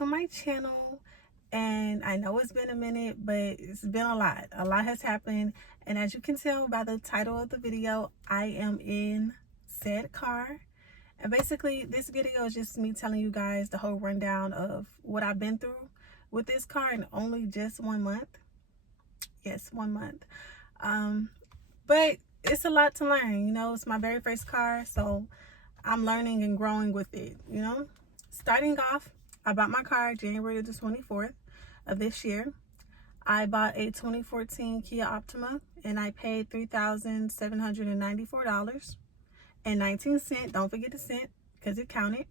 to my channel. And I know it's been a minute, but it's been a lot. A lot has happened. And as you can tell by the title of the video, I am in said car. And basically, this video is just me telling you guys the whole rundown of what I've been through with this car in only just 1 month. Yes, 1 month. But it's a lot to learn. You know, it's my very first car, so I'm learning and growing with it, you know. Starting off, I bought my car January the 24th of this year. I bought a 2014 Kia Optima, and I paid $3,794.19. Don't forget the cent, because it counted.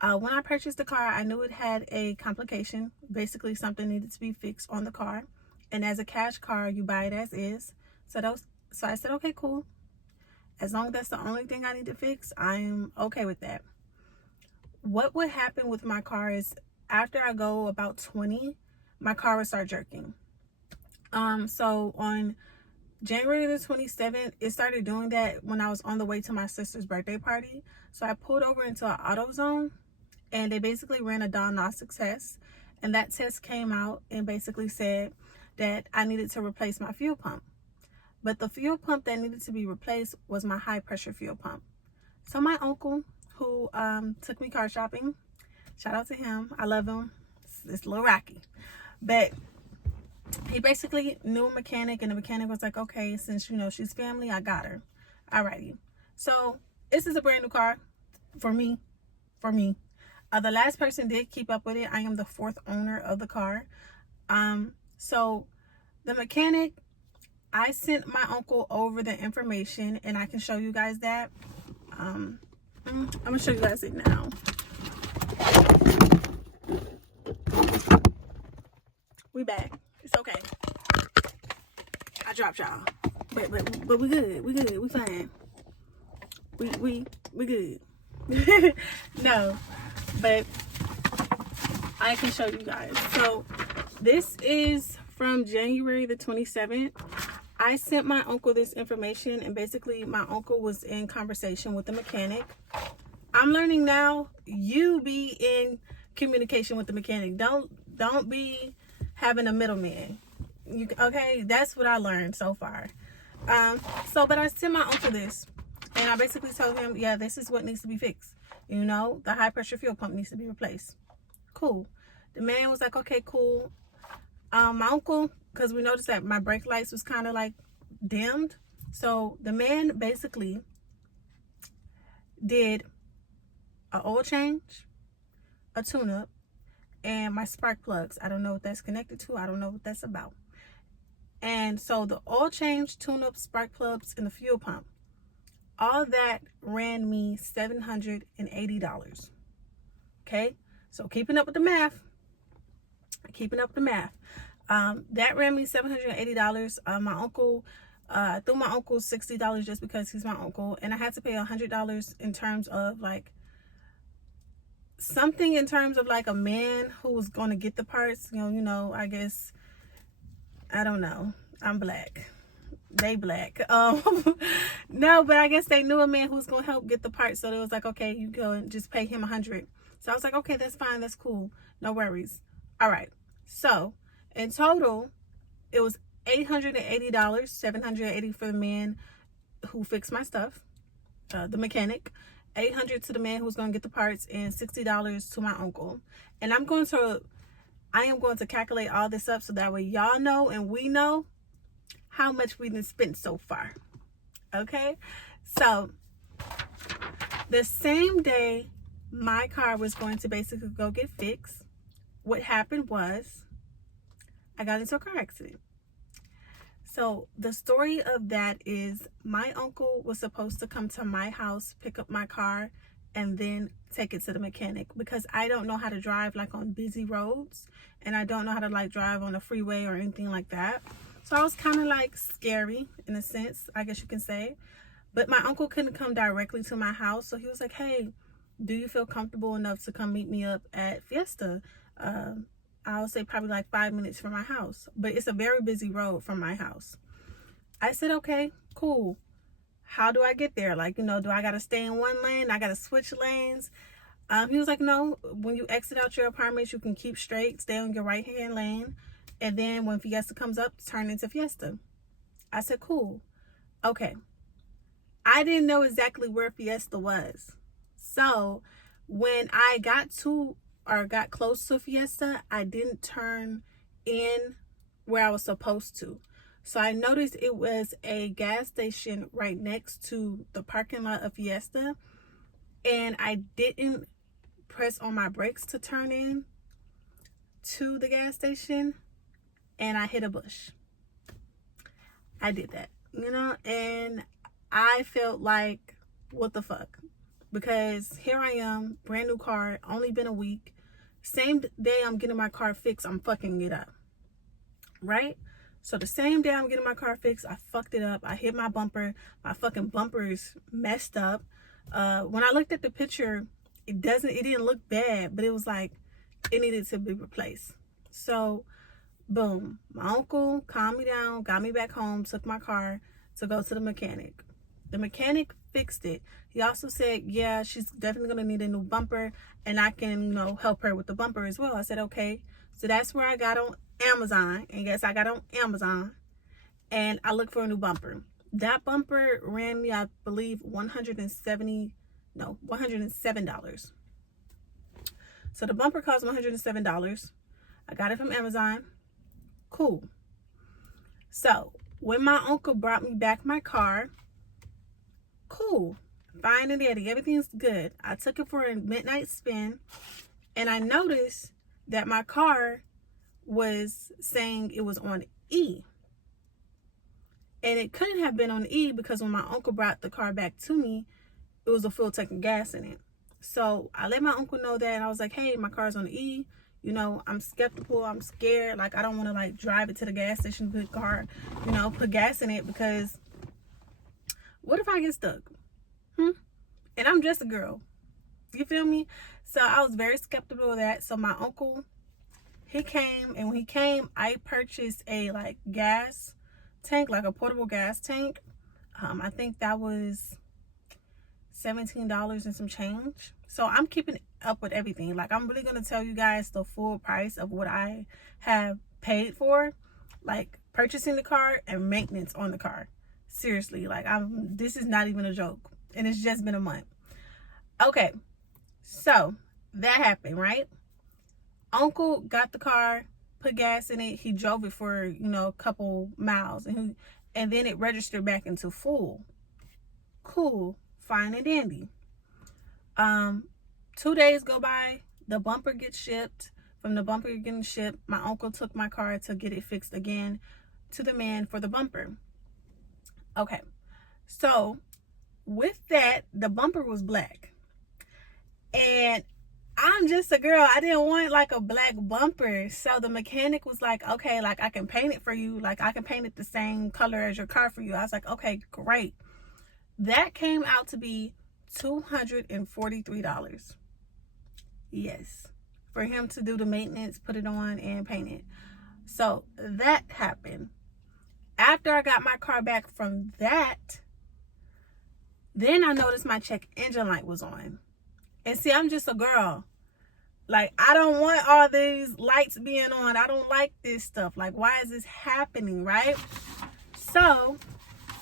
When I purchased the car, I knew it had a complication. Basically, something needed to be fixed on the car. And as a cash car, you buy it as is. So I said, okay, cool. As long as that's the only thing I need to fix, I'm okay with that. What would happen with my car is after I go about 20, my car would start jerking. So on January the 27th, it started doing that when I was on the way to my sister's birthday party. So I pulled over into an AutoZone, and they basically ran a diagnostic test. And that test came out and basically said that I needed to replace my fuel pump. But the fuel pump that needed to be replaced was my high pressure fuel pump. So my uncle, who took me car shopping, shout out to him, I love him, it's a little rocky, but he basically knew a mechanic, and the mechanic was like, okay, since you know she's family, I got her. Alrighty. So this is a brand new car for me. The last person did keep up with it. I am the 4th owner of the car. So the mechanic, I sent my uncle over the information, and I can show you guys that. I'm gonna show you guys it now. We back. It's okay. I dropped y'all, but we good. We fine. We good. No, but I can show you guys. So this is from January the 27th. I sent my uncle this information, and basically my uncle was in conversation with the mechanic. I'm learning now, you be in communication with the mechanic. Don't be having a middleman. Okay, that's what I learned so far. But I sent my uncle this, and I basically told him, yeah, this is what needs to be fixed. You know, the high pressure fuel pump needs to be replaced. Cool. The man was like, okay, cool. My uncle, because we noticed that my brake lights was kind of like dimmed. So the man basically did an oil change, a tune-up, and my spark plugs. I don't know what that's connected to. I don't know what that's about. And so the oil change, tune-up, spark plugs, and the fuel pump, all that ran me $780. Okay? So keeping up with the math. That ran me $780. My uncle, I threw my uncle $60 just because he's my uncle, and I had to pay $100 in terms of like something in terms of like a man who was going to get the parts. You know, I guess, I don't know. I'm black. They black. No, but I guess they knew a man who was going to help get the parts. So they was like, okay, you go and just pay him $100. So I was like, okay, that's fine. That's cool. No worries. All right. So in total, it was $880, $780 for the man who fixed my stuff, the mechanic, $800 to the man who's going to get the parts, and $60 to my uncle. And I am going to calculate all this up so that way y'all know and we know how much we done spent so far. Okay? So the same day my car was going to basically go get fixed, what happened was I got into a car accident. So the story of that is my uncle was supposed to come to my house, pick up my car, and then take it to the mechanic, because I don't know how to drive like on busy roads, and I don't know how to like drive on a freeway or anything like that. So I was kind of like scary in a sense, I guess you can say. But my uncle couldn't come directly to my house, so he was like, hey, do you feel comfortable enough to come meet me up at Fiesta? I would say probably like 5 minutes from my house, but it's a very busy road from my house. I said, okay, cool. How do I get there? Like, you know, do I got to stay in one lane? I got to switch lanes? He was like, no, when you exit out your apartment, you can keep straight, stay on your right hand lane, and then when Fiesta comes up, turn into Fiesta. I said, cool. Okay. I didn't know exactly where Fiesta was. So when I got close to Fiesta, I didn't turn in where I was supposed to. So I noticed it was a gas station right next to the parking lot of Fiesta, and I didn't press on my brakes to turn in to the gas station, and I hit a bush. I did that, and I felt like, what the fuck? Because here I am, brand new car, only been a week. Same day I'm getting my car fixed, I'm fucking it up. Right? So the same day I'm getting my car fixed, I fucked it up. I hit my bumper. My fucking bumper is messed up. When I looked at the picture, it didn't look bad, but it was like it needed to be replaced. So boom, my uncle calmed me down, got me back home, took my car to go to the mechanic. The mechanic fixed it. He also said, yeah, she's definitely going to need a new bumper, and I can, help her with the bumper as well. I said, okay. So that's where I got on Amazon. And yes, I got on Amazon, and I looked for a new bumper. That bumper ran me, I believe, $107. So the bumper cost $107. I got it from Amazon. Cool. So when my uncle brought me back my car, cool, fine and dandy, everything's good. I took it for a midnight spin, and I noticed that my car was saying it was on E. And it couldn't have been on E because when my uncle brought the car back to me, it was a full tank of gas in it. So I let my uncle know that, and I was like, hey, my car's on E. I'm skeptical, I'm scared. Like, I don't want to drive it to the gas station, put gas in it, because what if I get stuck? And I'm just a girl. You feel me? So I was very skeptical of that. So my uncle, he came, and when he came, I purchased a gas tank, like a portable gas tank. I think that was $17 and some change. So I'm keeping up with everything. Like, I'm really going to tell you guys the full price of what I have paid for, like purchasing the car and maintenance on the car. Seriously, this is not even a joke, and it's just been a month. Okay, so that happened, right? Uncle got the car, put gas in it. He drove it for a couple miles, and then it registered back into full. Cool, fine and dandy. 2 days go by, the bumper gets shipped. From the bumper getting shipped, my uncle took my car to get it fixed again to the man for the bumper. Okay, so with that, the bumper was black, and I'm just a girl. I didn't want a black bumper. So the mechanic was like, okay, I can paint it for you. I can paint it the same color as your car for you. I was like, okay, great. That came out to be $243. Yes, for him to do the maintenance, put it on, and paint it. So that happened. After I got my car back from that, then I noticed my check engine light was on. And see, I'm just a girl. I don't want all these lights being on. I don't like this stuff. Why is this happening, right? So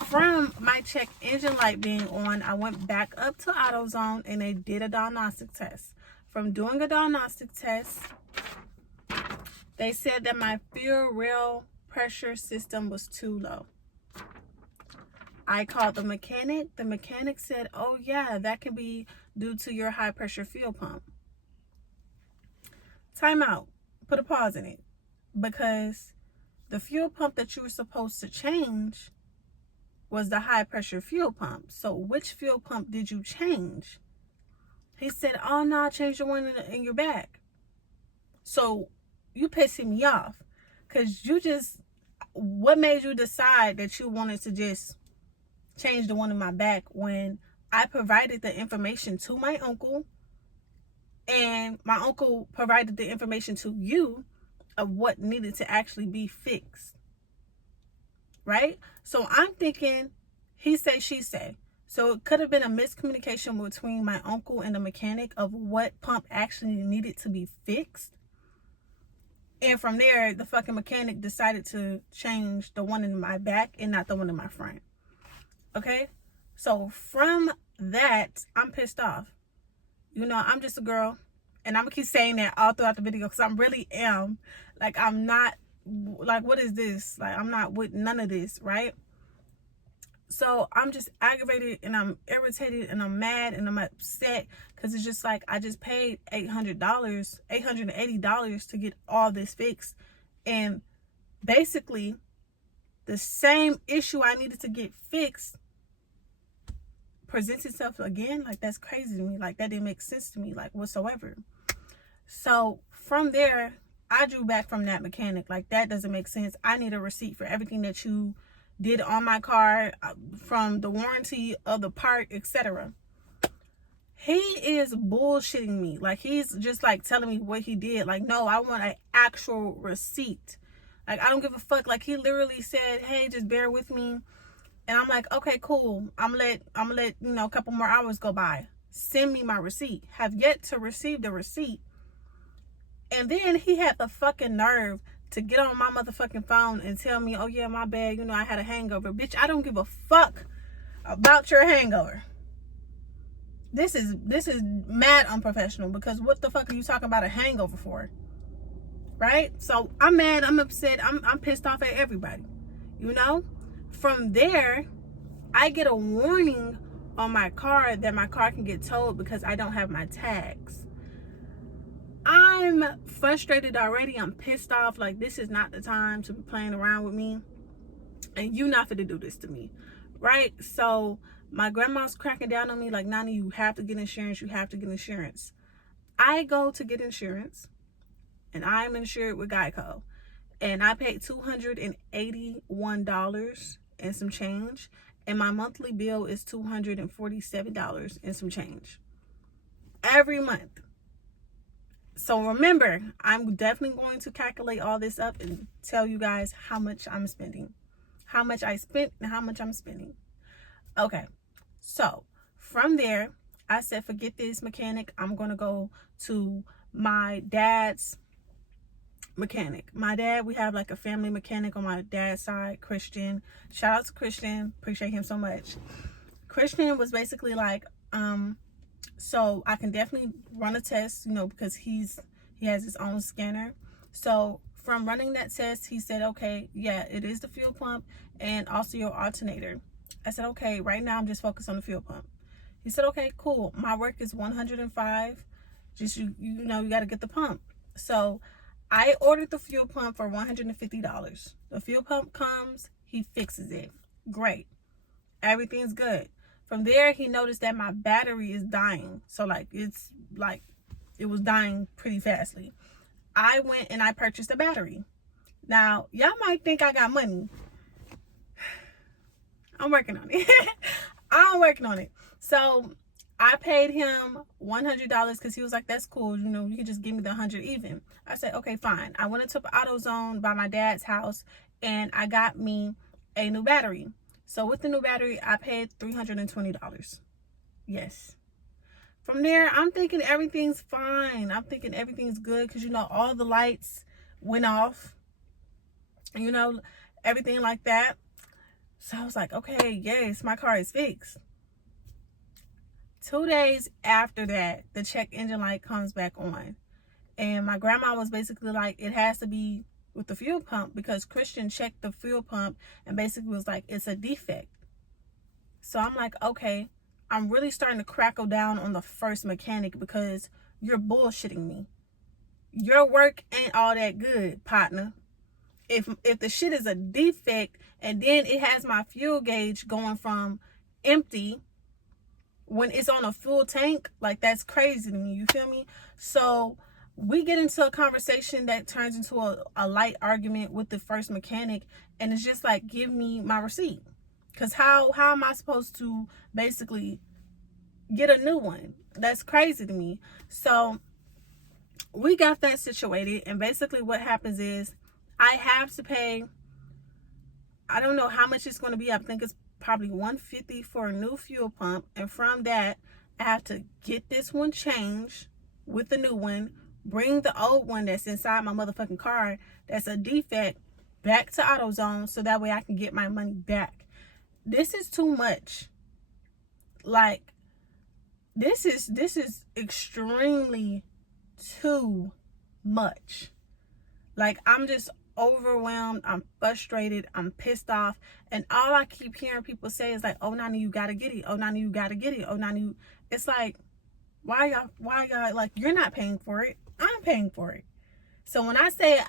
from my check engine light being on, I went back up to AutoZone, and they did a diagnostic test. From doing a diagnostic test, they said that my fuel rail pressure system was too low. I called the mechanic. The mechanic said, oh yeah, that can be due to your high pressure fuel pump. Time out. Put a pause in it. Because the fuel pump that you were supposed to change was the high pressure fuel pump. So which fuel pump did you change? He said, oh no, I changed the one in your back. So you pissing me off. Because what made you decide that you wanted to just change the one in my back when I provided the information to my uncle, and my uncle provided the information to you of what needed to actually be fixed? Right? So I'm thinking, he say, she say. So it could have been a miscommunication between my uncle and the mechanic of what pump actually needed to be fixed. And from there, the fucking mechanic decided to change the one in my back and not the one in my front. Okay? So from that, I'm pissed off. You know, I'm just a girl. And I'm going to keep saying that all throughout the video because I really am. Like, I'm not, like, what is this? Like, I'm not with none of this, right? So I'm just aggravated and I'm irritated and I'm mad and I'm upset because it's just like I just paid $880 to get all this fixed, and basically the same issue I needed to get fixed presents itself again. Like, that's crazy to me. Like, that didn't make sense to me, like, whatsoever. So from there, I drew back from that mechanic. Like, that doesn't make sense. I need a receipt for everything that you did on my car, from the warranty of the part, etc. He is bullshitting me. Like, he's just like telling me what he did. Like, no, I want an actual receipt. Like, I don't give a fuck. Like, he literally said, hey, just bear with me. And I'm like, okay, cool. I'm gonna let you know, a couple more hours go by. Send me my receipt. Have yet to receive the receipt. And then he had the fucking nerve to get on my motherfucking phone and tell me, oh yeah, my bad, you know, I had a hangover. Bitch, I don't give a fuck about your hangover. This is mad unprofessional, because what the fuck are you talking about a hangover for? Right? So I'm mad, I'm upset, I'm pissed off at everybody. You know? From there, I get a warning on my car that my car can get towed because I don't have my tags. I'm frustrated already. I'm pissed off. Like, this is not the time to be playing around with me. And you not fit to do this to me. Right? So my grandma's cracking down on me like, Nani, you have to get insurance. You have to get insurance. I go to get insurance. And I'm insured with Geico. And I paid $281 and some change. And my monthly bill is $247 and some change. Every month. So remember, I'm definitely going to calculate all this up and tell you guys how much I'm spending. How much I spent and how much I'm spending. Okay. So from there, I said, forget this mechanic. I'm going to go to my dad's mechanic. My dad, we have like a family mechanic on my dad's side, Christian. Shout out to Christian. Appreciate him so much. Christian was basically like, so I can definitely run a test, you know, because he has his own scanner. So from running that test, he said, okay, yeah, it is the fuel pump and also your alternator. I said, okay, right now I'm just focused on the fuel pump. He said, okay, cool. My work is 105. Just, you know, you got to get the pump. So I ordered the fuel pump for $150. The fuel pump comes, he fixes it. Great. Everything's good. From there, he noticed that my battery is dying. So, like, it's like, it was dying pretty fastly. I went and I purchased a battery. Now, y'all might think I got money. I'm working on it. I'm working on it. So, I paid him $100 because he was like, that's cool. You know, you can just give me the 100 even. I said, okay, fine. I went into AutoZone by my dad's house and I got me a new battery. So with the new battery, I paid $320. Yes. From there, I'm thinking everything's fine. I'm thinking everything's good because, you know, all the lights went off. You know, everything like that. So I was like, okay, yes, my car is fixed. 2 days after that, the check engine light comes back on. And my grandma was basically like, it has to be with the fuel pump because Christian checked the fuel pump and basically was like, it's a defect. So I'm like, okay, I'm really starting to crackle down on the first mechanic because you're bullshitting me. Your work ain't all that good, partner. If the shit is a defect and then it has my fuel gauge going from empty when it's on a full tank, like, that's crazy to me. You feel me? So we get into a conversation that turns into a light argument with the first mechanic, and it's just like, give me my receipt. Because how am I supposed to basically get a new one? That's crazy to me. So we got that situated, and basically what happens is I have to pay, I don't know how much it's going to be. I think it's probably $150 for a new fuel pump, and from that I have to get this one changed with the new one, bring the old one that's inside my motherfucking car that's a defect back to AutoZone so that way I can get my money back. This is too much. Like, this is extremely too much. Like, I'm just overwhelmed, I'm frustrated, I'm pissed off, and all I keep hearing people say is like, oh Nani, you gotta get it, oh Nani, you gotta get it, oh Nani, it's like, why y'all, like, you're not paying for it, I'm paying for it. So when I say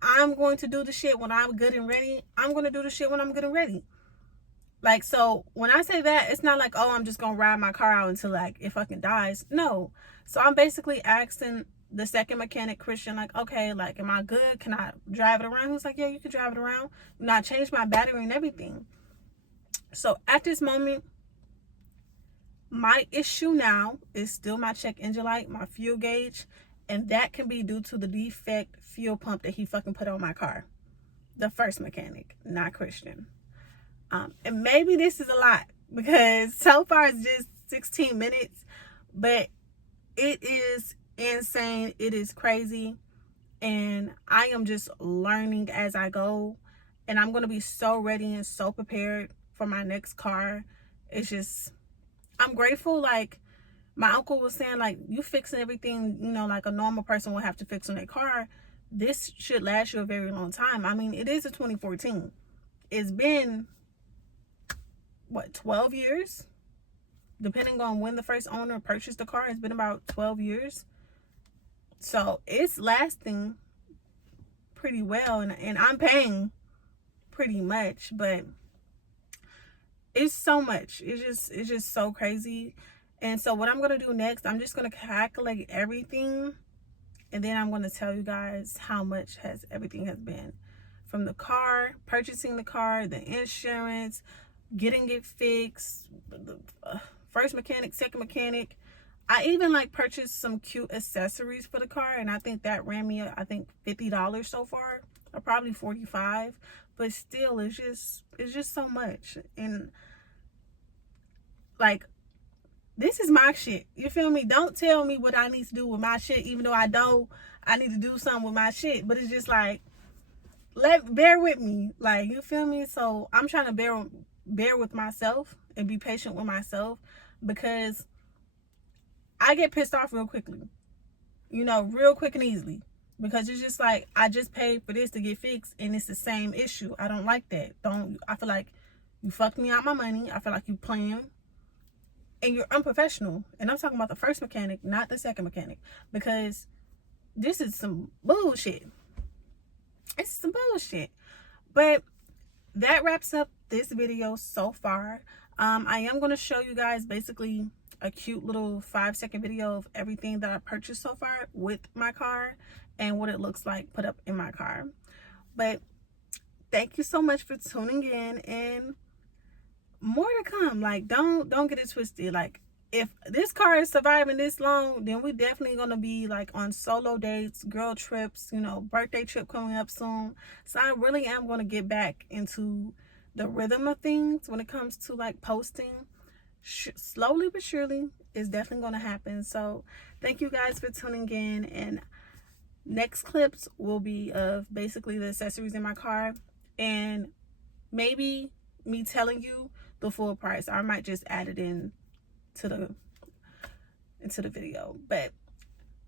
I'm going to do the shit when I'm good and ready, I'm going to do the shit when I'm good and ready. Like, so when I say that, it's not like, oh, I'm just gonna ride my car out until like it fucking dies. No. So I'm basically asking the second mechanic, Christian, like, okay, like, am I good? Can I drive it around? He's like, yeah, you can drive it around. And I changed my battery and everything. So at this moment, my issue now is still my check engine light, my fuel gauge, and that can be due to the defect fuel pump that he fucking put on my car. The first mechanic, not Christian. And maybe this is a lot because so far it's just 16 minutes, but it is insane. It is crazy. And I am just learning as I go. And I'm going to be so ready and so prepared for my next car. It's just, I'm grateful. Like, my uncle was saying, like, you fixing everything, you know, like a normal person would have to fix on their car. This should last you a very long time. I mean, it is a 2014. It's been, what, 12 years? Depending on when the first owner purchased the car, it's been about 12 years. So it's lasting pretty well, and I'm paying pretty much, but it's so much. It's just so crazy. And so what I'm going to do next, I'm just going to calculate everything, and then I'm going to tell you guys how much everything has been. From the car, purchasing the car, the insurance, getting it fixed, the first mechanic, second mechanic. I even like purchased some cute accessories for the car, and I think that ran me, I think, $50 so far, or probably $45. But still, it's just so much. And like, this is my shit. You feel me? Don't tell me what I need to do with my shit, even though I know I need to do something with my shit. But it's just like, bear with me. Like, you feel me? So I'm trying to bear with myself and be patient with myself, because I get pissed off real quickly, you know, real quick and easily, because it's just like, I just paid for this to get fixed and it's the same issue. I don't like that. I feel like you fucked me out my money. I feel like you playing and you're unprofessional. And I'm talking about the first mechanic, not the second mechanic, because this is some bullshit. It's some bullshit. But that wraps up this video so far. I am going to show you guys basically a cute little 5-second video of everything that I purchased so far with my car and what it looks like put up in my car. But thank you so much for tuning in, and more to come. Like, don't get it twisted. Like, if this car is surviving this long, then we definitely gonna be like on solo dates, girl trips, you know, birthday trip coming up soon. So I really am gonna get back into the rhythm of things when it comes to like posting. Slowly but surely, it's definitely gonna happen. So thank you guys for tuning in, and next clips will be of basically the accessories in my car, and maybe me telling you the full price. I might just add it into the video. But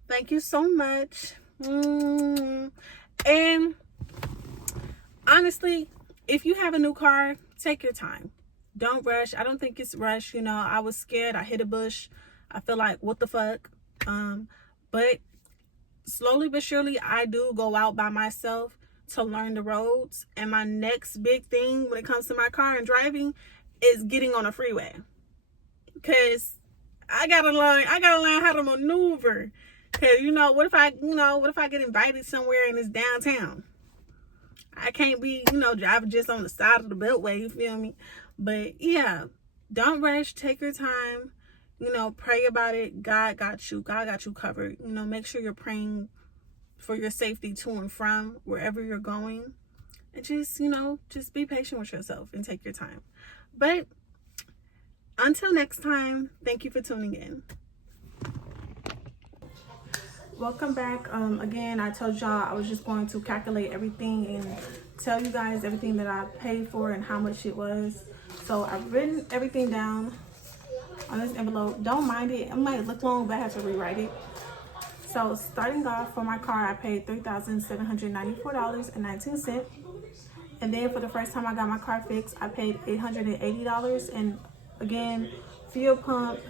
thank you so much. And honestly, if you have a new car, take your time. Don't rush. I don't think it's rush. You know, I was scared. I hit a bush. I feel like, what the fuck? But slowly but surely, I do go out by myself to learn the roads. And my next big thing when it comes to my car and driving is getting on a freeway. Because I gotta learn how to maneuver. Cause what if I get invited somewhere and it's downtown? I can't be, driving just on the side of the beltway, you feel me? But yeah, don't rush, take your time, pray about it. God got you covered. Make sure you're praying for your safety to and from wherever you're going. just, you know, just be patient with yourself and take your time. But until next time, thank you for tuning in. Welcome back. Again, I told y'all I was just going to calculate everything and tell you guys everything that I paid for and how much it was. So I've written everything down on this envelope. Don't mind it. It might look long, but I have to rewrite it. So starting off, for my car, I paid $3,794.19. And then for the first time I got my car fixed, I paid $880. And again, fuel pump,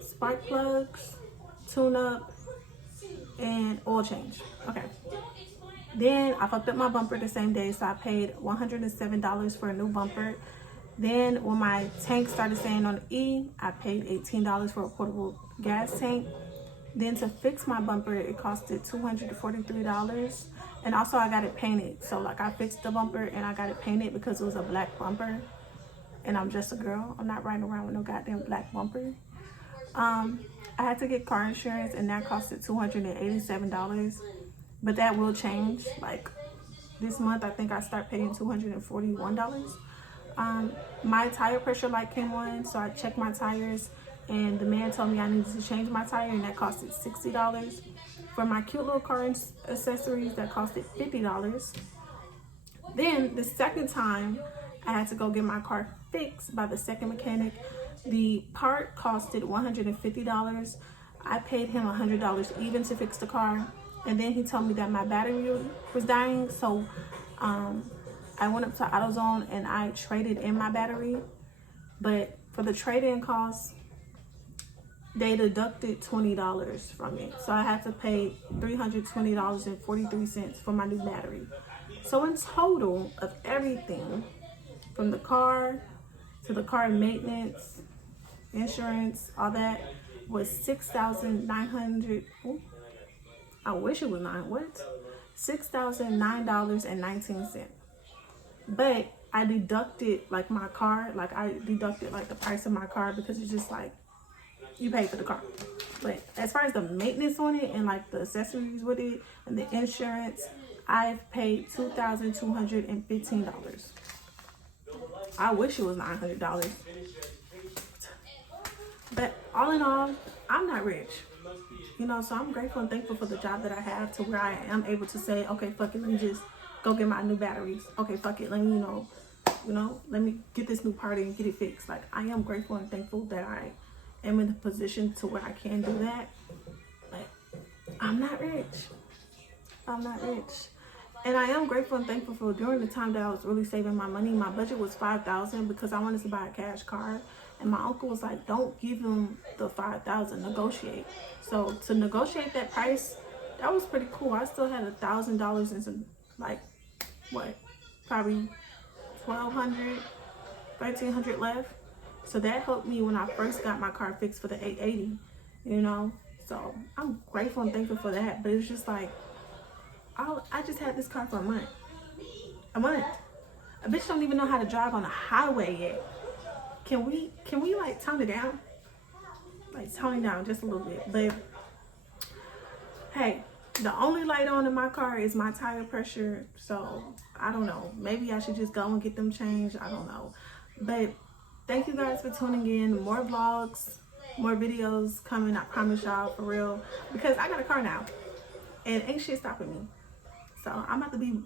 spark plugs, tune up, and oil change. Okay. Then I fucked up my bumper the same day, so I paid $107 for a new bumper. Then when my tank started saying on E, I paid $18 for a portable gas tank. Then to fix my bumper, it costed $243. And also I got it painted. So like I fixed the bumper and I got it painted because it was a black bumper. And I'm just a girl. I'm not riding around with no goddamn black bumper. I had to get car insurance and that costed $287. But that will change. Like this month, I think I start paying $241. My tire pressure light came on, so I checked my tires and the man told me I needed to change my tire and that costed $60. For my cute little car accessories, that costed $50. Then the second time I had to go get my car fixed by the second mechanic, the part costed $150. I paid him $100 even to fix the car. And then he told me that my battery was dying, so I went up to AutoZone and I traded in my battery. But for the trade-in cost, they deducted $20 from it. So I had to pay $320.43 for my new battery. So in total of everything, from the car to the car maintenance, insurance, all that, was $6,900. I wish it was $6,009.19. But I deducted like my car, like I deducted like the price of my car because it's just like you pay for the car. But as far as the maintenance on it and like the accessories with it and the insurance, I've paid $2,215. I wish it was $900. But all in all, I'm not rich. You know, so I'm grateful and thankful for the job that I have to where I am able to say, okay, fuck it, let me just go get my new batteries. Okay, fuck it, let me, let me get this new part and get it fixed. Like, I am grateful and thankful that I am in a position to where I can do that. But I'm not rich. I'm not rich. And I am grateful and thankful for during the time that I was really saving my money. My budget was $5,000 because I wanted to buy a cash car. And my uncle was like, don't give him the $5,000, negotiate. So to negotiate that price, that was pretty cool. I still had $1,000 and some, like, what, probably $1,200, $1,300 left. So that helped me when I first got my car fixed for the $880, you know. So I'm grateful and thankful for that. But it's just like, I just had this car for a month. A month. A bitch don't even know how to drive on the highway yet. Can we like tone it down? Like tone it down just a little bit. But hey, the only light on in my car is my tire pressure. So I don't know. Maybe I should just go and get them changed. I don't know. But thank you guys for tuning in. More vlogs, more videos coming. I promise y'all, for real. Because I got a car now. And ain't shit stopping me. So I'm about to be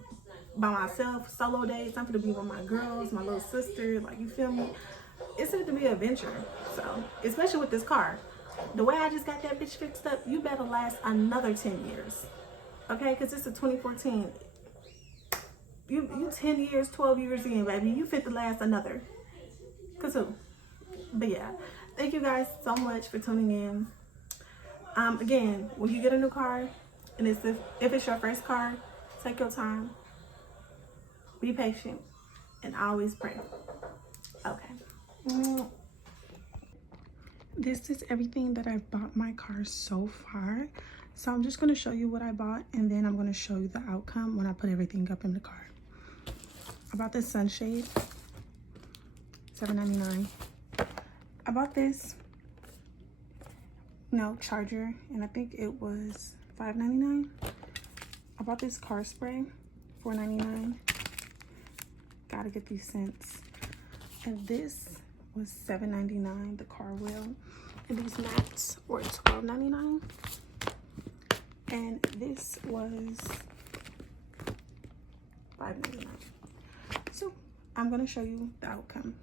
by myself, solo days. I'm going to be with my girls, my little sister. Like, you feel me? It's going to be an adventure. So, especially with this car. The way I just got that bitch fixed up, you better last another 10 years. Okay? Because it's a 2014. You 10 years, 12 years in, baby. You fit to last another. Because who? But yeah. Thank you guys so much for tuning in. Again, when you get a new car, and if it's your first car, take your time. Be patient. And always pray. Okay. This is everything that I've bought my car so far. So I'm just going to show you what I bought. And then I'm going to show you the outcome when I put everything up in the car. I bought this sunshade. $7.99. I bought this charger. And I think it was $5.99. I bought this car spray, $4.99. Gotta get these scents. And this was $7.99, the car wheel. And these mats were $12.99. And this was $5.99. So I'm gonna show you the outcome.